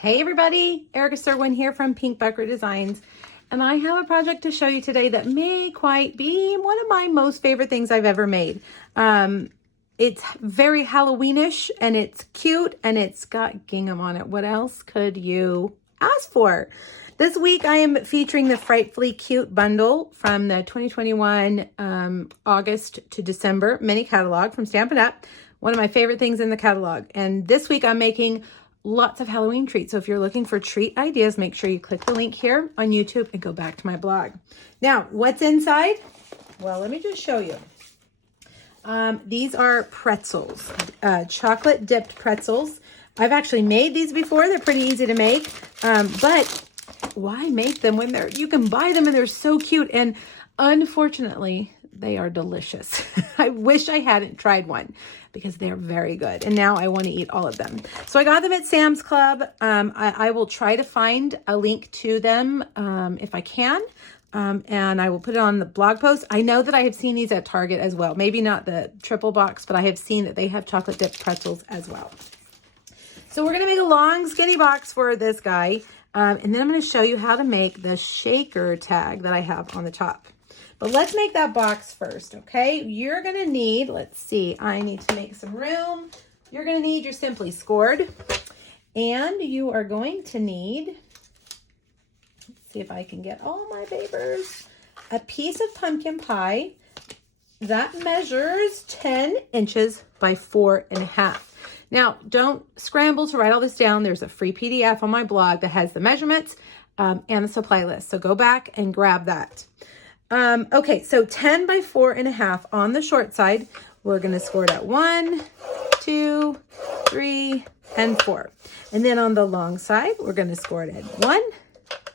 Hey everybody, Erica Serwin here from Pink Buckaroo Designs, and I have a project to show you today that may quite be one of my most favorite things I've ever made. It's very Halloweenish and it's cute and it's got gingham on it. What else could you ask for? This week I am featuring the Frightfully Cute bundle from the 2021 August to December mini catalog from Stampin' Up. One of my favorite things in the catalog. And this week I'm making lots of Halloween treats. So if you're looking for treat ideas, make sure you click the link here on YouTube and go back to my blog. Now, what's inside? Well, let me just show you. These are pretzels, chocolate dipped pretzels. I've actually made these before. They're pretty easy to make, but why make them when you can buy them and they're so cute. And unfortunately, they are delicious. I wish I hadn't tried one because they're very good. And now I want to eat all of them. So I got them at Sam's Club. I will try to find a link to them if I can. And I will put it on the blog post. I know that I have seen these at Target as well. Maybe not the triple box, but I have seen that they have chocolate dipped pretzels as well. So we're going to make a long skinny box for this guy. And then I'm going to show you how to make the shaker tag that I have on the top. But let's make that box first, okay? You're going to need, let's see, I need to make some room. You're going to need your Simply Scored. And you are going to need, let's see if I can get all my papers, a piece of pumpkin pie that measures 10 inches by 4.5. Now, don't scramble to write all this down. There's a free PDF on my blog that has the measurements and the supply list. So go back and grab that. Okay, so 10 by 4.5 on the short side. We're going to score it at 1, 2, 3, and 4. And then on the long side, we're going to score it at 1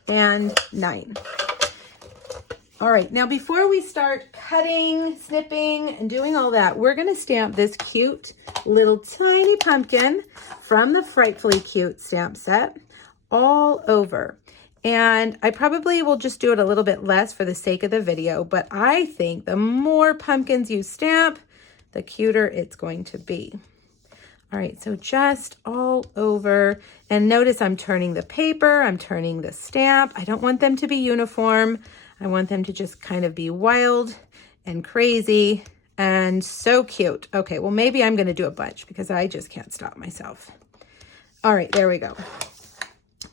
and 9. All right, now before we start cutting, snipping, and doing all that, we're going to stamp this cute little tiny pumpkin from the Frightfully Cute stamp set all over. And I probably will just do it a little bit less for the sake of the video, but I think the more pumpkins you stamp, the cuter it's going to be. All right, so just all over. And notice I'm turning the paper, I'm turning the stamp. I don't want them to be uniform. I want them to just kind of be wild and crazy and so cute. Okay, well, maybe I'm going to do a bunch because I just can't stop myself. All right, there we go.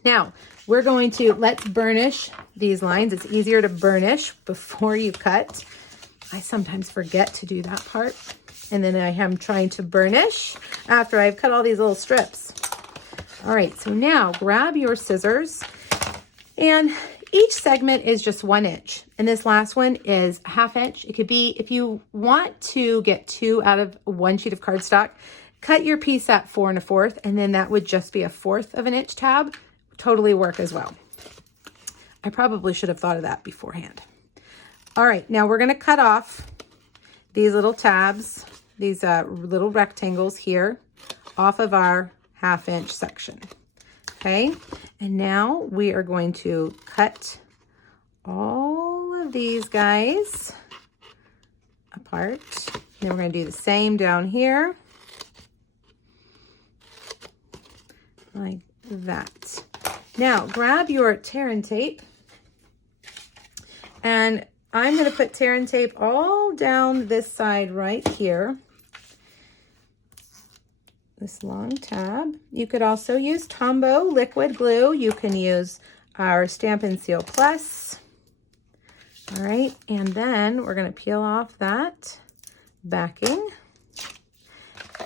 Now, we're going to, let's burnish these lines. It's easier to burnish before you cut. I sometimes forget to do that part. And then I am trying to burnish after I've cut all these little strips. All right, so now grab your scissors. And each segment is just 1 inch. And this last one is 1/2 inch. It could be, if you want to get 2 out of 1 sheet of cardstock, cut your piece at 4 1/4, and then that would just be a 1/4 of an inch tab. Totally work as well. I probably should have thought of that beforehand. All right, now we're going to cut off these little tabs, these little rectangles here off of our 1/2 inch section. Okay, and now we are going to cut all of these guys apart. Then we're going to do the same down here, like that. Now, grab your tear and tape, and I'm going to put tear and tape all down this side right here, this long tab. You could also use Tombow liquid glue. You can use our Stampin' Seal Plus. All right, and then we're going to peel off that backing,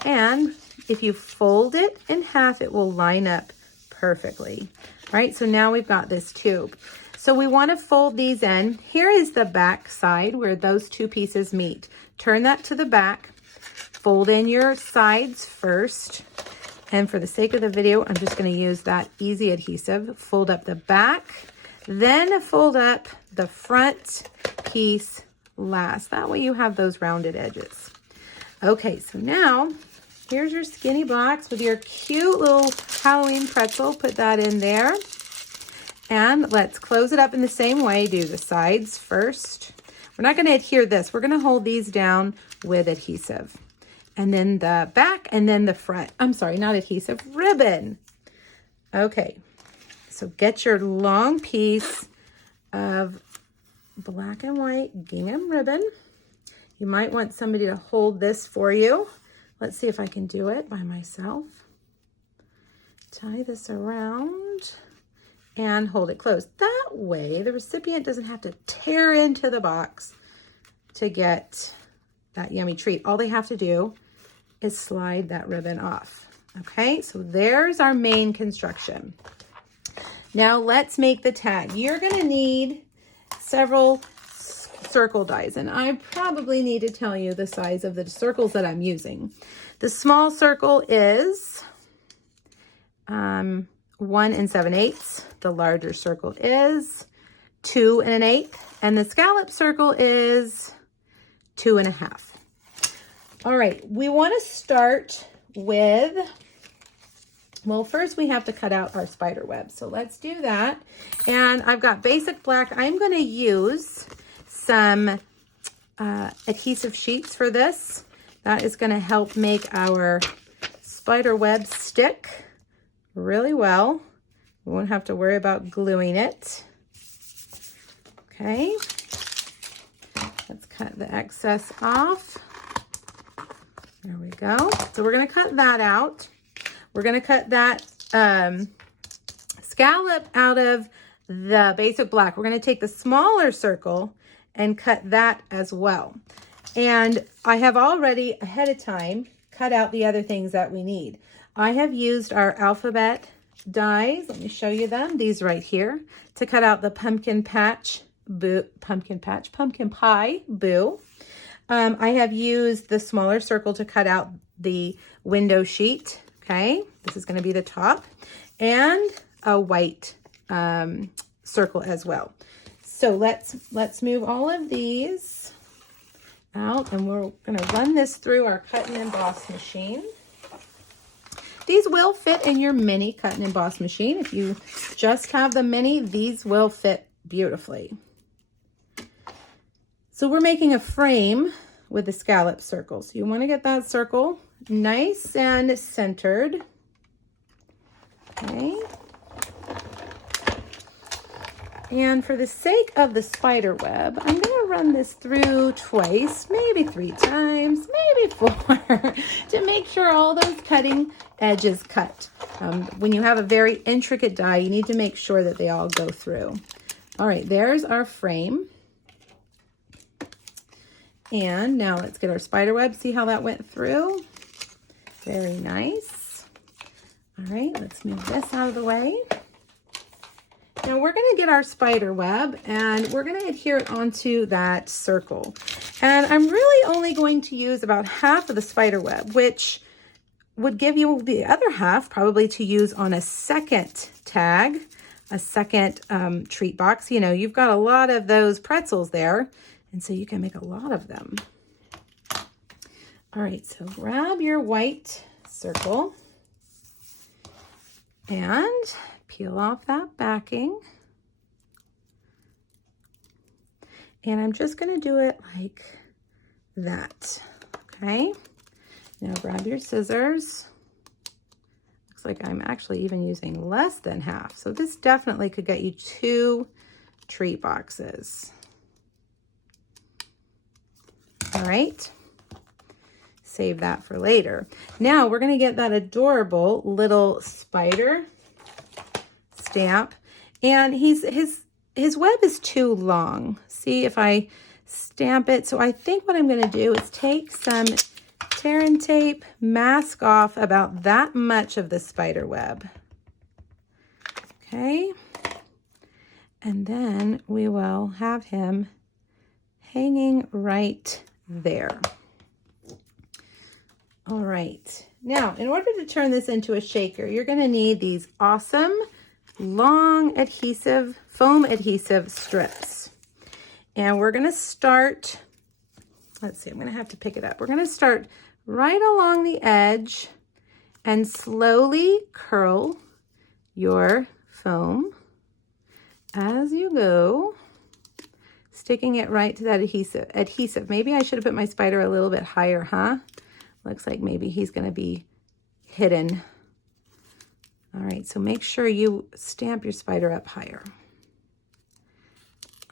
and if you fold it in half, it will line up perfectly. All right, so now we've got this tube. So we want to fold these in. Here is the back side where those two pieces meet. Turn that to the back. Fold in your sides first. And for the sake of the video, I'm just going to use that easy adhesive. Fold up the back, then fold up the front piece last. That way you have those rounded edges. Okay, so now here's your skinny box with your cute little Halloween pretzel. Put that in there. And let's close it up in the same way. Do the sides first. We're not going to adhere this. We're going to hold these down with adhesive. And then the back and then the front. I'm sorry, not adhesive, ribbon. Okay, so get your long piece of black and white gingham ribbon. You might want somebody to hold this for you. Let's see if I can do it by myself. Tie this around and hold it closed. That way the recipient doesn't have to tear into the box to get that yummy treat. All they have to do is slide that ribbon off. Okay, so there's our main construction. Now let's make the tag. You're gonna need several circle dies, and I probably need to tell you the size of the circles that I'm using. The small circle is 1 7/8. The larger circle is 2 1/8, and the scallop circle is 2 1/2. All right, we want to start with, well, first we have to cut out our spider web. So let's do that. And I've got basic black. I'm going to use some adhesive sheets for this. That is going to help make our spider web stick really well. We won't have to worry about gluing it. Okay. Let's cut the excess off. There we go. So we're going to cut that out. We're going to cut that scallop out of the basic black. We're going to take the smaller circle and cut that as well. And I have already ahead of time cut out the other things that we need. I have used our alphabet dies. Let me show you them. These right here to cut out the pumpkin pie boo. I have used the smaller circle to cut out the window sheet. Okay, this is going to be the top, and a white circle as well. So let's move all of these out, and we're going to run this through our cut and emboss machine. These will fit in your mini cut and emboss machine. If you just have the mini, these will fit beautifully. So we're making a frame with the scallop circle. So you want to get that circle nice and centered. Okay. And for the sake of the spider web, I'm going to run this through twice, maybe 3 times, maybe 4, to make sure all those cutting edges cut. When you have a very intricate die, you need to make sure that they all go through. All right, there's our frame. And now let's get our spider web. See how that went through? Very nice. All right, let's move this out of the way. Now we're going to get our spider web and we're going to adhere it onto that circle. And I'm really only going to use about half of the spider web, which would give you the other half probably to use on a second tag, a second treat box. You know, you've got a lot of those pretzels there, and so you can make a lot of them. All right, so grab your white circle and peel off that backing. And I'm just going to do it like that. Okay. Now grab your scissors. Looks like I'm actually even using less than half. So this definitely could get you 2 treat boxes. All right. Save that for later. Now we're going to get that adorable little spider stamp, and his web is too long. See if I stamp it. So I think what I'm going to do is take some tear and tape, mask off about that much of the spider web. Okay, and then we will have him hanging right there. All right, now in order to turn this into a shaker, you're going to need these awesome long adhesive, foam adhesive strips. And we're going to start, let's see, I'm going to have to pick it up. We're going to start right along the edge and slowly curl your foam as you go, sticking it right to that adhesive. Maybe I should have put my spider a little bit higher, huh? Looks like maybe he's going to be hidden. All right, so make sure you stamp your spider up higher.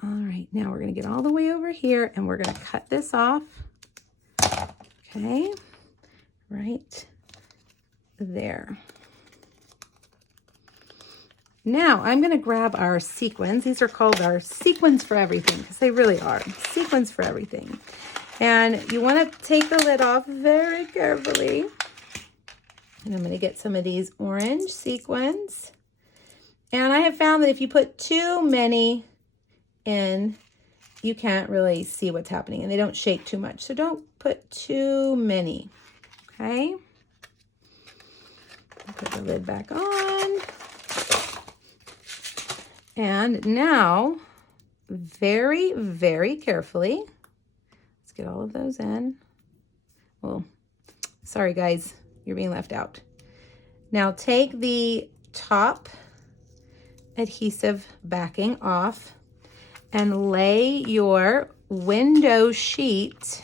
All right, now we're going to get all the way over here and we're going to cut this off. Okay, right there. Now I'm going to grab our sequins. These are called our sequins for everything because they really are sequins for everything. And you want to take the lid off very carefully. And I'm going to get some of these orange sequins. And I have found that if you put too many in, you can't really see what's happening and they don't shake too much. So don't put too many. Okay. Put the lid back on. And now, very, very carefully, let's get all of those in. Well, sorry guys, you're being left out. Now take the top adhesive backing off and lay your window sheet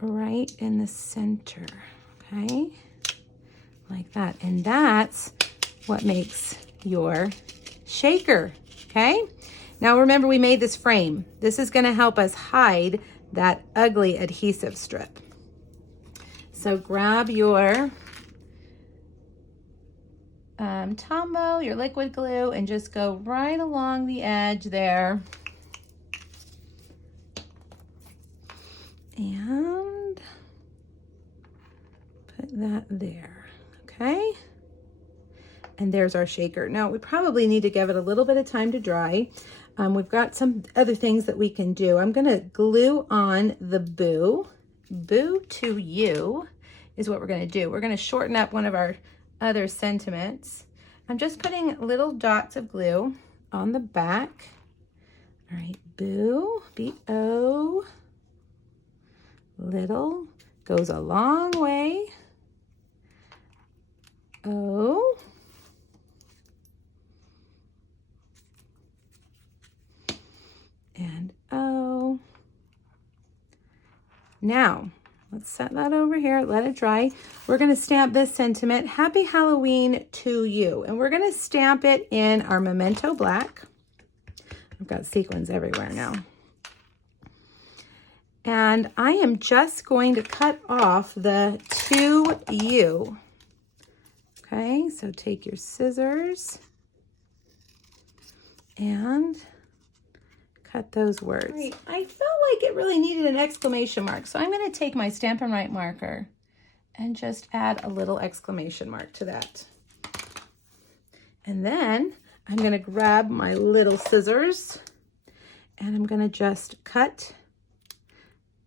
right in the center, okay? Like that. And that's what makes your shaker, okay? Now remember, we made this frame. This is going to help us hide that ugly adhesive strip. So grab your Tombow, your liquid glue, and just go right along the edge there. And put that there, okay? And there's our shaker. Now we probably need to give it a little bit of time to dry. We've got some other things that we can do. I'm gonna glue on the boo. Boo to you is what we're gonna do. We're gonna shorten up one of our other sentiments. I'm just putting little dots of glue on the back. All right, boo, B-O. Little goes a long way. O. And O. Now, let's set that over here, let it dry. We're gonna stamp this sentiment, Happy Halloween to you. And we're gonna stamp it in our Memento Black. I've got sequins everywhere now. And I am just going to cut off the to you. Okay, so take your scissors and cut those words. Right. I felt like it really needed an exclamation mark, so I'm going to take my Stampin' Write marker and just add a little exclamation mark to that. And then I'm going to grab my little scissors and I'm going to just cut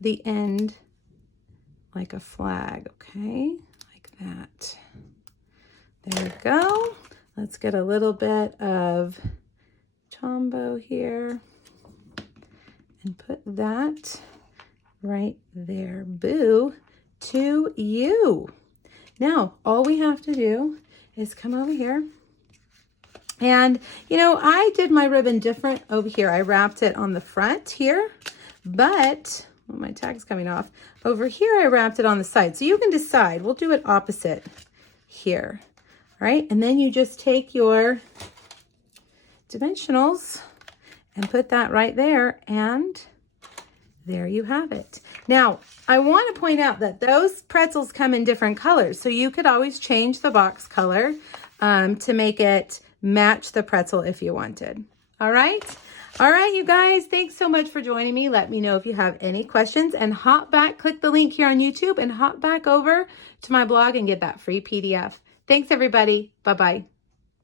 the end like a flag, okay? Like that. There we go. Let's get a little bit of Tombow here. And put that right there. Boo to you. Now, all we have to do is come over here. And, you know, I did my ribbon different over here. I wrapped it on the front here, but, well, my tag's coming off. Over here, I wrapped it on the side. So you can decide. We'll do it opposite here. All right, and then you just take your dimensionals and put that right there, and there you have it. Now, I want to point out that those pretzels come in different colors, so you could always change the box color to make it match the pretzel if you wanted. All right? All right, you guys, thanks so much for joining me. Let me know if you have any questions, and hop back, click the link here on YouTube, and hop back over to my blog and get that free PDF. Thanks, everybody. Bye-bye.